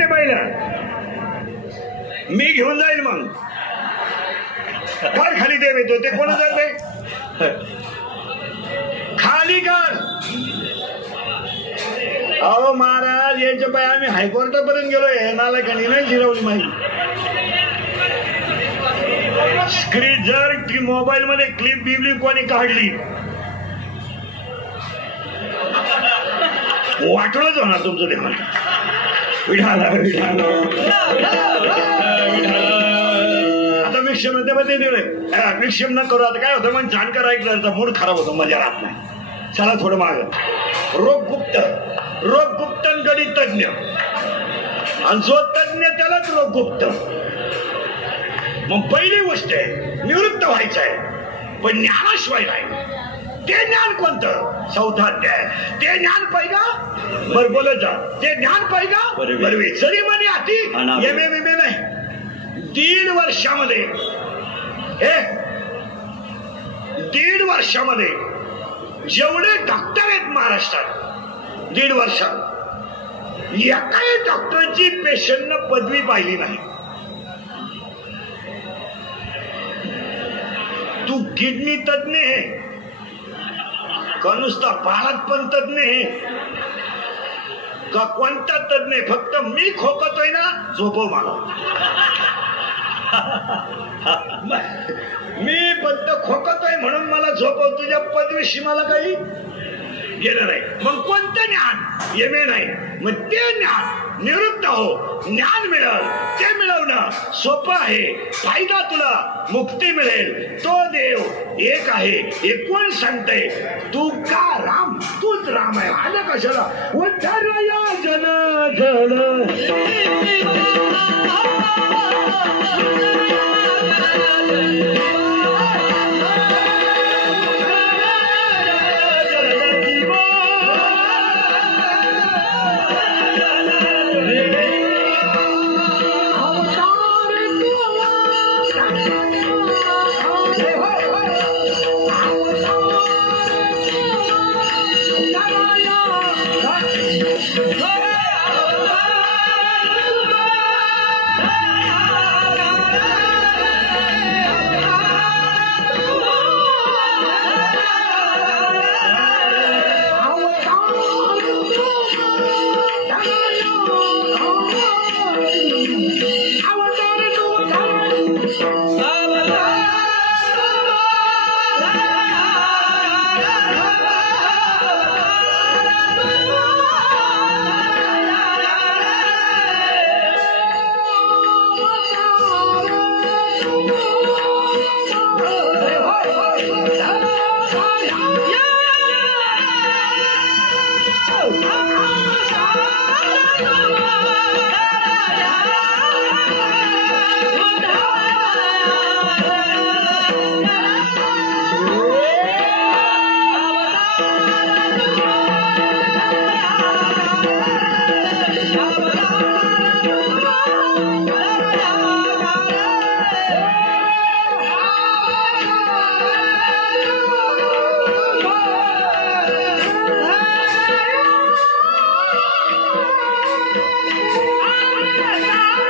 ते बैल मी घेऊन जाईल मग काढ खाली देव येतो ते कोण जाते खाली काढ. अहो महाराज याच्या पाय आम्ही हायकोर्टापर्यंत गेलोय नालायकांनी नाही जिरवली माहिती. स्क्रीन जर ती मोबाईल मध्ये क्लिप बिबली कोणी काढली वाटलंच होणार तुमचं ते म्हणतात विढाला विढाला आता विक्षम ते दिले विक्षम न करू. आता काय होतं मग जाणकार ऐकल्याचा मूड खराब होतो मजा राहत नाही. चला थोडं माग रोगगुप्त गणित तज्ञ आणि जो तज्ञ त्यालाच रोगगुप्त. मग पहिली गोष्ट आहे निवृत्त व्हायचं आहे पण ज्ञानाशिवाय नाही. ते ज्ञान कोणतं 4था अध्याय ते ज्ञान पाहिजे बर बोलत जा. ते ज्ञान पाहिजे बरवे जरी म्हणे आधी एम.ए. बिमे नाही 1.5 वर्षामध्ये 1.5 वर्षामध्ये जेवढे डॉक्टर आहेत महाराष्ट्रात 1.5 वर्षात एकाही डॉक्टरची पेशंटनं पदवी पाहिली नाही. तू किडनी तज्ञ आहे का नुसता बाळात पण तज्ञ आहे का कोणता तज्ञ आहे. फक्त मी खोकतोय ना झोपव मला मी फक्त खोकतोय म्हणून मला झोपव. तुझ्या पदवीशी मला काही गेलं नाही. मग कोणतं ज्ञान एम.ए. नाही मग ते ज्ञान निवृत्त हो ज्ञान मिळेल ते मिळवणं सोपं आहे. फायदा तुला मुक्ती मिळेल. तो देव एक आहे हे कोण सांगतंय. तू का राम तूच राम आहे. आलं कशाला उद्धरया जन जन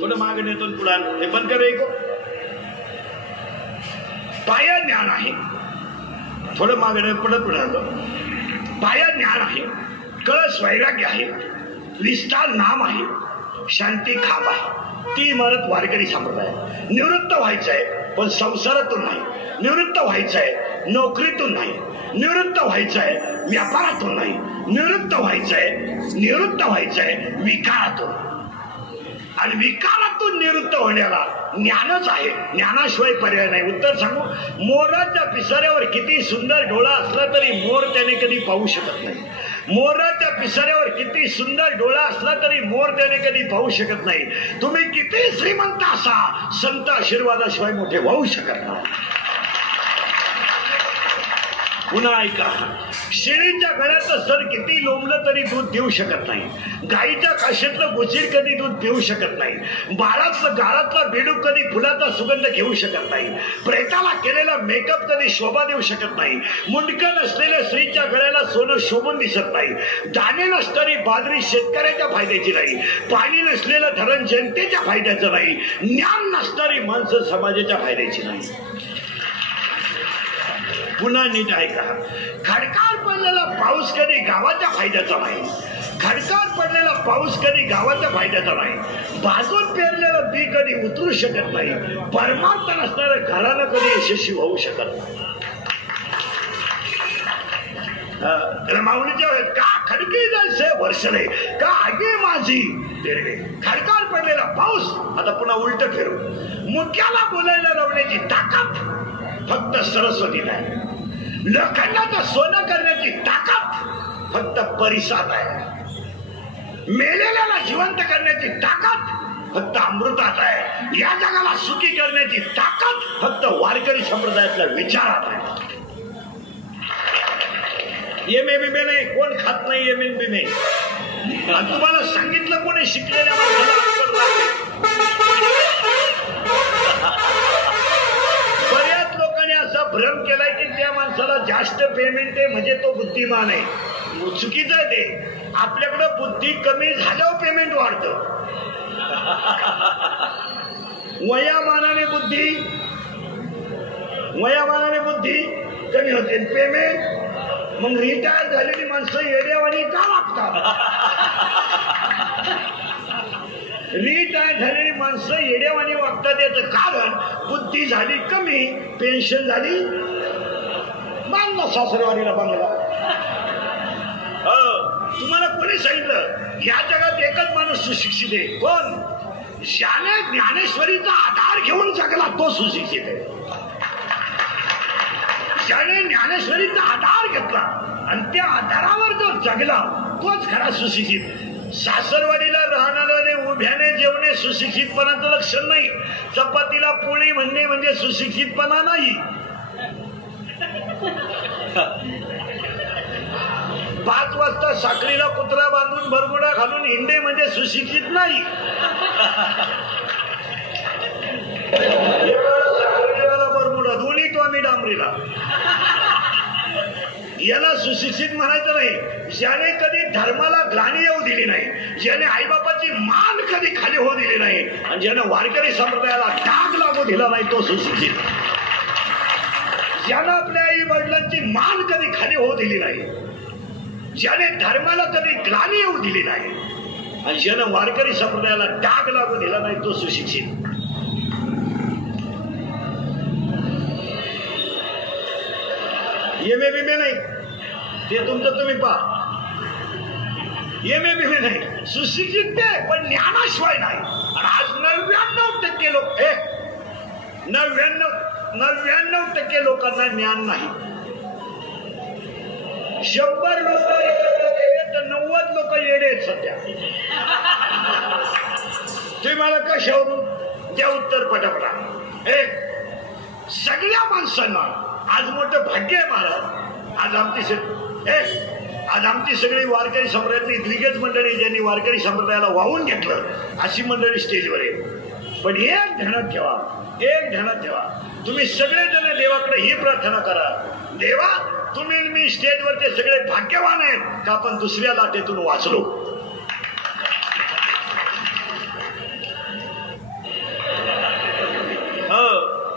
थोडं मागे नेतो पुढे हे बंद कर ऐको. पाया ज्ञान आहे, थोडं मागे पुढे आणतो. पाया ज्ञान आहे, कळस वैराग्य आहे, विस्तार नाम आहे, शांती खाप आहे. ती इमारत वारकरी संप्रदाय. निवृत्त व्हायचंय पण संसारातून नाही, निवृत्त व्हायचंय नोकरीतून नाही, निवृत्त व्हायचंय व्यापारातून नाही, निवृत्त व्हायचंय विकारातून. आणि विकारातून निवृत्त होण्याला ज्ञानच आहे, ज्ञानाशिवाय पर्याय नाही. उत्तर सांगू, मोराच्या पिसाऱ्यावर किती सुंदर डोळा असला तरी मोर त्याने कधी पाहू शकत नाही. मोराच्या पिसाऱ्यावर किती सुंदर डोळा असला तरी मोर त्याने कधी पाहू शकत नाही. तुम्ही किती श्रीमंत असा, संत आशीर्वादाशिवाय मोठे होऊ शकत नाही. पुन्हा ऐका, शेळीच्या गळ्याचं सर किती लोंबलं तरी दूध देऊ शकत नाही. गाईच्या काशीतलं गुचीर कधी दूध पिऊ शकत नाही. गाळातला बेडूक कधी फुलाचा सुगंध घेऊ शकत नाही. प्रेताला केलेला मेकअप कधी शोभा देऊ शकत नाही. मुंडकं नसलेल्या स्त्रीच्या गळ्याला सोनं शोभून दिसत नाही. दाणे नसणारी बाजरी शेतकऱ्याच्या फायद्याची नाही. पाणी नसलेलं धरण जनतेच्या फायद्याचं नाही. ज्ञान नसणारी माणसं समाजाच्या फायद्याची नाही. पुन्हा नीट ऐका, खडकाळ पडलेला पाऊस कधी गावाच्या फायद्याचा नाही. खडकाळ पडलेला पाऊस कधी गावाच्या फायद्याचा नाही. बाजून पेरलेलं बी कधी उतरू शकत नाही. परमार्थ नसणारं घरानं कधी यशस्वी होऊ शकत नाही. माऊलीच्या का खडकी जायचे वर्षले का आगे माझी पेरणे. खडकाळ पडलेला पाऊस. आता पुन्हा उलट फिरू, मुक्याला बोलायला लावण्याची ताकद फक्त सरस्वतीला आहे. लोखंडाचं सोनं करण्याची ताकद फक्त परिसात आहे. मेलेल्याला जिवंत करण्याची ताकद फक्त अमृतात आहे. या जगाला सुखी करण्याची ताकद फक्त वारकरी संप्रदायातल्या विचारात आहे. एमएबीबी नाही, कोण खात नाही एमएबी. तुम्हाला सांगितलं कोणी शिकलेल्या माणसाला. बऱ्याच लोकांनी असा भ्रम केलाय की त्या माणसाला जास्त पेमेंट आहे म्हणजे तो बुद्धिमान आहे. चुकीचं आहे ते. आपल्याकडे बुद्धी कमी झाल्यावर पेमेंट वाढतं. वयामानाने बुद्धी कमी होते, पेमेंट. मग रिटायर झालेली माणसं येड्यावानी का लागतात? रिटायर झालेली माणसं येड्यावानी वागतात. याचं कारण बुद्धी झाली कमी, पेन्शन झाली बांधला सासरवाडीला बांधला. तुम्हाला कोणी सांगितलं या जगात एकच माणूस सुशिक्षित आहे? कोण? ज्याने ज्ञानेश्वरीचा आधार घेऊन जगला तो सुशिक्षित आहे. ज्याने ज्ञानेश्वरीचा आधार घेतला आणि त्या आधारावर जो जगला तोच खरा सुशिक्षित. सासरवाडीला राहणारे उभ्याने जेवणे सुशिक्षितपणाचं लक्षण नाही. चपातीला पोळी म्हणणे म्हणजे सुशिक्षितपणा नाही. 5 वाजता साखरीला कुत्रा बांधून भरगुडा घालून हिंडे म्हणजे सुशिक्षित नाही. भरगुडा दोन्ही तो आम्ही डांबरीला, याला सुशिक्षित म्हणायचं नाही. ज्याने कधी धर्माला ग्लानी येऊ दिली नाही, ज्याने आईबापाची मान कधी खाली होऊ दिली नाही आणि ज्याने वारकरी संप्रदायाला डाग लागू दिला नाही तो सुशिक्षित. ज्यानं आपल्या आई वडिलांची मान कधी खाली होऊ दिली नाही, ज्याने धर्माला कधी ग्लानी येऊ दिली नाही आणि ज्यानं वारकरी संप्रदायाला डाग लागू दिला नाही तो सुशिक्षित. एमएबीबी नाही, ते तुमचं तुम्ही पहा. एमएबीबी नाही, सुशिक्षित ते पण ज्ञानाशिवाय नाही. आणि आज 99% लोक 99% लोकांना ज्ञान नाही. 100 लोक तर 90 लोक येडे आहेत सध्या. तुम्ही मला कशावरून द्या उत्तर पटापटा. सगळ्या माणसांना आज मोठं भाग्य आहे महाराज. आज आमची सगळी वारकरी संप्रदायातली दिग्गज मंडळी ज्यांनी वारकरी संप्रदायाला वाहून घेतलं अशी मंडळी स्टेजवर आहे. पण एक ध्यानात ठेवा, तुम्ही सगळेजण देवाकडे ही प्रार्थना करा, देवा तुम्ही मी स्टेजवरचे सगळे भाग्यवान आहेत का आपण दुसऱ्या लाटेतून वाचलो.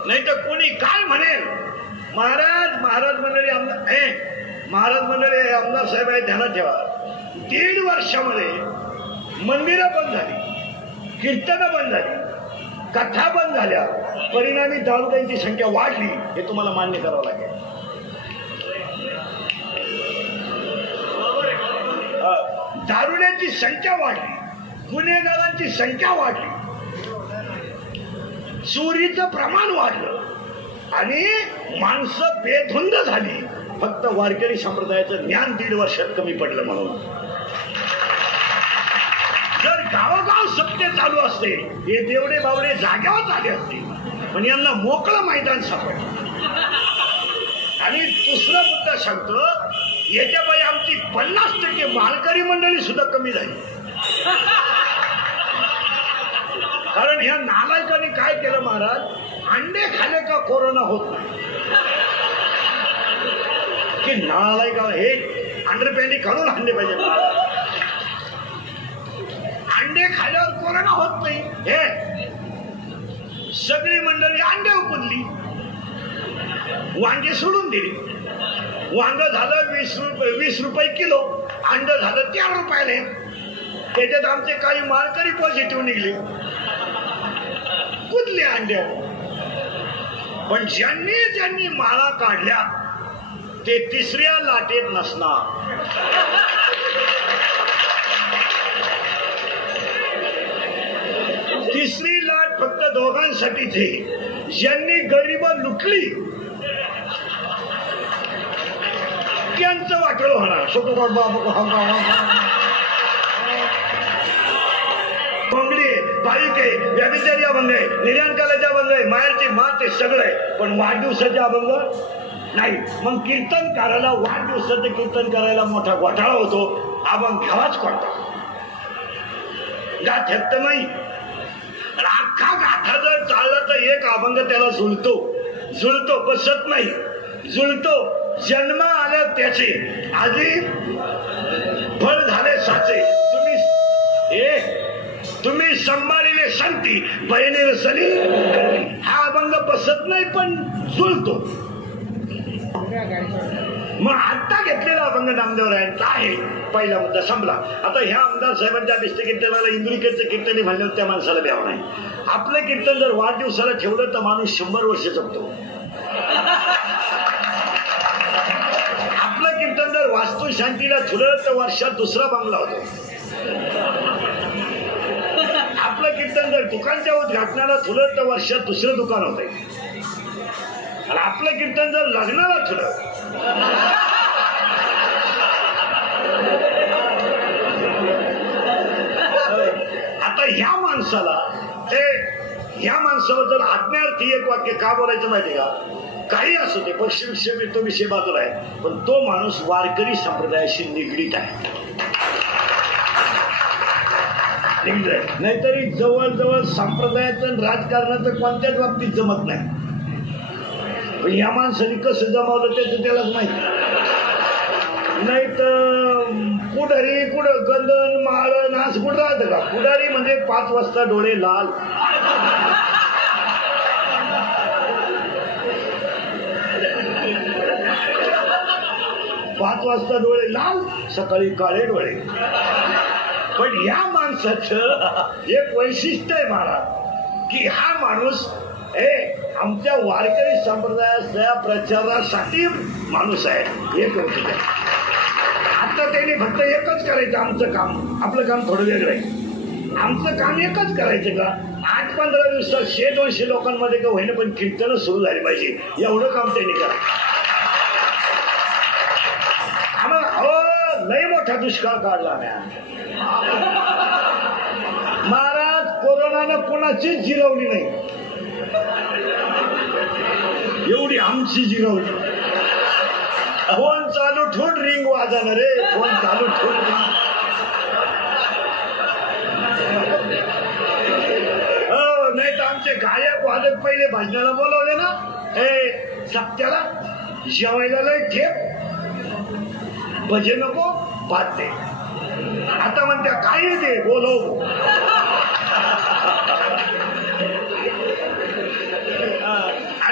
नाही तर कोणी काय म्हणेल. महाराज मंडळी आमदार साहेब आहे, ध्यानात ठेवा. 1.5 वर्षामध्ये मंदिरं बंद झाली, कीर्तनं बंद झाली, कथा बंद झाल्या, परिणामी दारुड्यांची संख्या वाढली. हे तुम्हाला मान्य करावं लागेल. दारुड्यांची संख्या वाढली, गुन्हेगारांची संख्या वाढली, चोरीचं प्रमाण वाढलं आणि माणसं बेधुंद झाली. फक्त वारकरी संप्रदायाचं ज्ञान 1.5 वर्षात कमी पडलं. म्हणून जर गावोगाव सत्य चालू असते, हे देवडे बावडे जाग्यावर आले असते, पण यांना मोकळं मैदान सापडलं. आणि दुसरा मुद्दा सांगतो, याच्याबाई आमची 50% मालकरी मंडळी सुद्धा कमी झाली. कारण ह्या नालायकांनी काय केलं महाराज, अंडे खाले का कोरोना होत नाही. की नालायक हे अंडरपॅन्टी काढून आणले पाहिजे. अंडे खाल्यावर कोरोना होत नाही. हे सगळी मंडळी अंडे उकडली, वांगे सोडून दिली. वांग झालं 20 रुपये किलो, अंड झालं 4 रुपयाने. त्याच्यात आमचे काही मालकरी पॉझिटिव्ह निघले, कुठले अंड्या. पण ज्यांनी माळा काढल्या ते 3ऱ्या लाटेत नसणार. तिसरी लाट फक्त दोघांसाठीच आहे. ज्यांनी गरीब लुटली त्यांचं वाटलं होणार. कोंगडी पालिके व्यभिचारी अभंग आहे, निर्याणकालाचे अभंग आहे, मायाची मात आहे, सगळं आहे. पण वाढदिवसाचे अभंग नाही. मग कीर्तनकाराला वाढदिवसाचं कीर्तन करायला मोठा घोटाळा होतो. अभंग घ्यावाच कोणता गाठ तर नाही. अख्खा गाठा जर चालला तर एक अभंग त्याला जुळतो बसत नाही, जुळतो. जन्म आल्या त्याचे आधी फळ झाले साचे. तुम्ही सांभाळिले संती बहिणीर सली. हा अभंग बसत नाही पण जुळतो. मग आता घेतलेला अभंग नामदेवरायांचा आहे. पहिला मुद्दा संपला. आता ह्या आमदार साहेबांच्या अभिष्ट कीर्तनाला इंदुरीकरचं कीर्तन म्हणल्यावर त्या माणसाला द्यावं नाही. आपलं कीर्तन जर वाढदिवसाला ठेवलं तर माणूस 100 वर्ष जगतो. आपलं कीर्तन जर वास्तू शांतीला ठेवलं तर वर्षात 2रा बंगला होतो. आपलं कीर्तन जर दुकानच्या उद्घाटनाला ठेवलं तर वर्षात 2रं दुकान होतंय. आणि आपलं कीर्तन जर लग्नाला ठेवलं आता ह्या माणसाबद्दल आज्ञार्थी एक वाक्य का बोलायचं माहितीये का. काही असू दे, पक्षविषय तो विषय बाजूला आहे, पण तो माणूस वारकरी संप्रदायाशी निगडीत आहे. नाहीतरी जवळजवळ संप्रदायाचं राजकारणाचं कोणत्याच बाबतीत जमत नाही. पण या माणसाने कसं जमावलं त्याचं त्यालाच माहिती. नाही तर पुढारी कुठं गंधन माळ नाच कुठं राहतं का. पुढारी म्हणजे 5 वाजता डोळे लाल, 5 वाजता डोळे लाल, सकाळी काळे डोळे. पण या माणसाचं एक वैशिष्ट्य आहे महाराज, की हा माणूस आमच्या वारकरी संप्रदायाच्या प्रचारासाठी माणूस आहे. हे कौतुक आहे. आता त्यांनी फक्त एकच करायचं आमचं काम. आपलं काम थोडं वेगळं आहे. आमचं काम एकच करायचं का 8-15 दिवसात 100-200 लोकांमध्ये का होईना पण कीर्तन सुरू झाली पाहिजे. एवढं काम त्यांनी करा. आम्हाला लय मोठा दुष्काळ काढला नाही महाराज. कोरोनानं कोणाचीच जिरवली नाही, एवढी आमची जिरवली. फोन चालू ठेवून रिंग वाजणार रे, फोन चालू ठेवून रिंग. हो नाही तर आमचे गायक वादक पहिले भजनाला बोलवले ना, हे सत्याला जेवायला लय ठेप, भजे नको भात दे. आता म्हणत्या काही दे बोलव.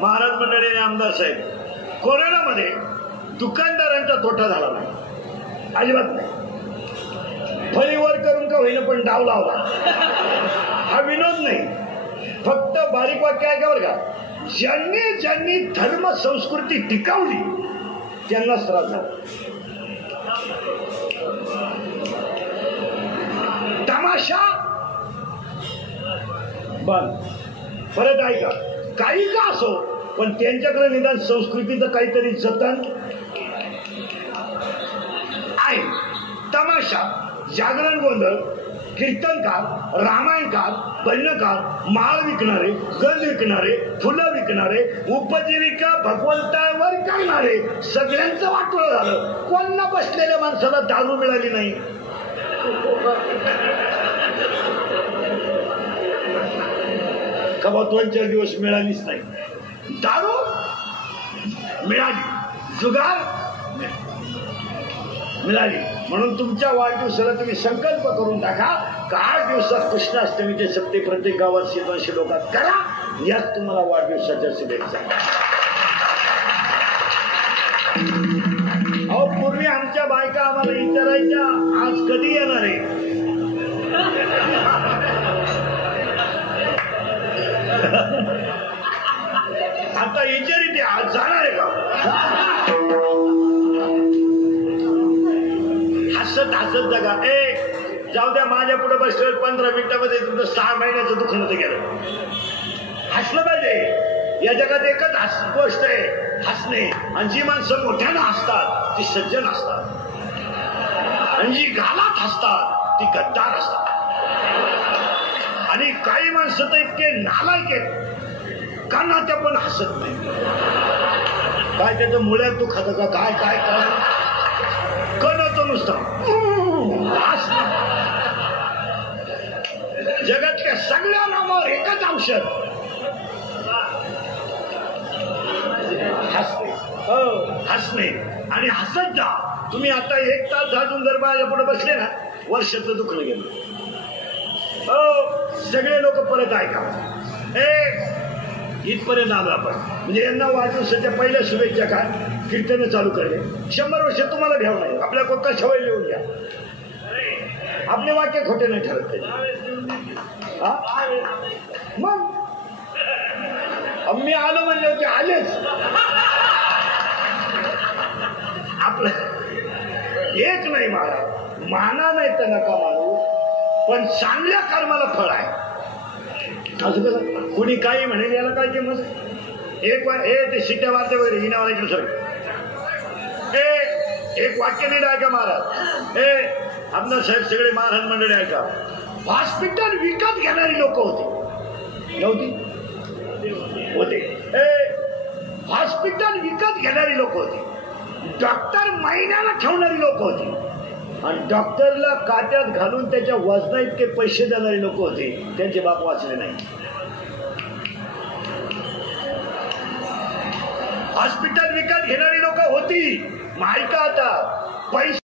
महाराज मंडळी आणि आमदार साहेब, कोरोनामध्ये दुकानदारांचा तोटा झाला नाही, अजिबात नाही. फळीवर करून का होईना पण डाव लावला. हा विनोद नाही, फक्त बारीक वाक्य आहे का बरं का. ज्यांनी धर्म संस्कृती टिकवली त्यांनाच त्रास झाला. तमाशा बंद. परत ऐका, काही का असो पण त्यांच्याकडे निदान संस्कृतीचं काहीतरी जतन आहे. तमाशा, जागरण गोंधळ, कीर्तनकार, रामायणकार, भजनकार, माळ विकणारे, गज विकणारे, फुलं विकणारे, उपजीविका भगवंतावर करणारे, सगळ्यांचं वाटोळं झालं. कोणना बसलेल्या माणसाला दारू मिळाली नाही. कवा 2-4 दिवस मिळालीच नाही. दारू मिळाली, जुगार मिळाली. म्हणून तुमच्या वाढदिवसाला तुम्ही संकल्प करून टाका, 8 दिवसात कृष्णाष्टमीचे सप्ते प्रत्येक गावात 700 लोकात करा. याच तुम्हाला वाढदिवसाच्या शुभेच्छा. अहो, पूर्वी आमच्या बायका आम्हाला विचारायच्या आज कधी येणार आहे. आता विचारी ते आज जाणार आहे का. हसत जगा. जाऊ द्या, माझ्या पुढे बसलं 15 मिनिटामध्ये तुमचं 6 महिन्याचं दुखणं तर गेलं. हसलं पाहिजे. या जगात एकच गोष्ट आहे, हसणे. आणि जी माणसं मोठ्यानं हसतात ती सज्जन असतात, आणि जी गालात हसतात ती गद्दार असतात. आणि काही माणसं तर इतके नालायक आहेत, कानाच्या पण हसत नाही. काय त्याचं मुळ्यात तू खात का काय काय काय कणतो नुसतं. जगातल्या सगळ्या नामावर एकच औषध, हसणे. हसणे आणि हसत जा. तुम्ही आता 1 तास झाडून जर माझ्या पुढे बसले ना, वर्षाचं दुखणं गेलं. सगळे लोक परत ऐका. इथपर्यंत आलो आपण. म्हणजे यांना वाढदिवसाच्या पहिल्या शुभेच्छा काय, कीर्तन चालू करणे. 100 वर्ष तुम्हाला घ्यावं नाही. आपल्या कोणता सवय लिहून घ्या. आपले वाक्य खोटे नाही ठरत. मग मी आलो म्हणजे होते, आलेच. आपलं एक नाही माना नाही तर नका मानू, पण चांगल्या कर्माला फळ आहे. असं कसं कुणी काही म्हणेल याला काय किंमत. ते शिट्ट्या मारते वगैरे ही नाव ऐकलं सर. एक वाक्य नाही ऐका महाराज. आमदार साहेब, सगळे महाराज मंडळी ऐका. हॉस्पिटल विकत घेणारी लोक होती, होते. हॉस्पिटल विकत घेणारी लोक होती. डॉक्टर महिन्याला ठेवणारी लोक होती. आणि डॉक्टरला काट्यात घालून त्याच्या वजना इतके पैसे देणारी लोक होते. त्यांचे बाप वाचले नाही. हॉस्पिटल विकत घेणारी लोक होती. ऐका आता, पैसे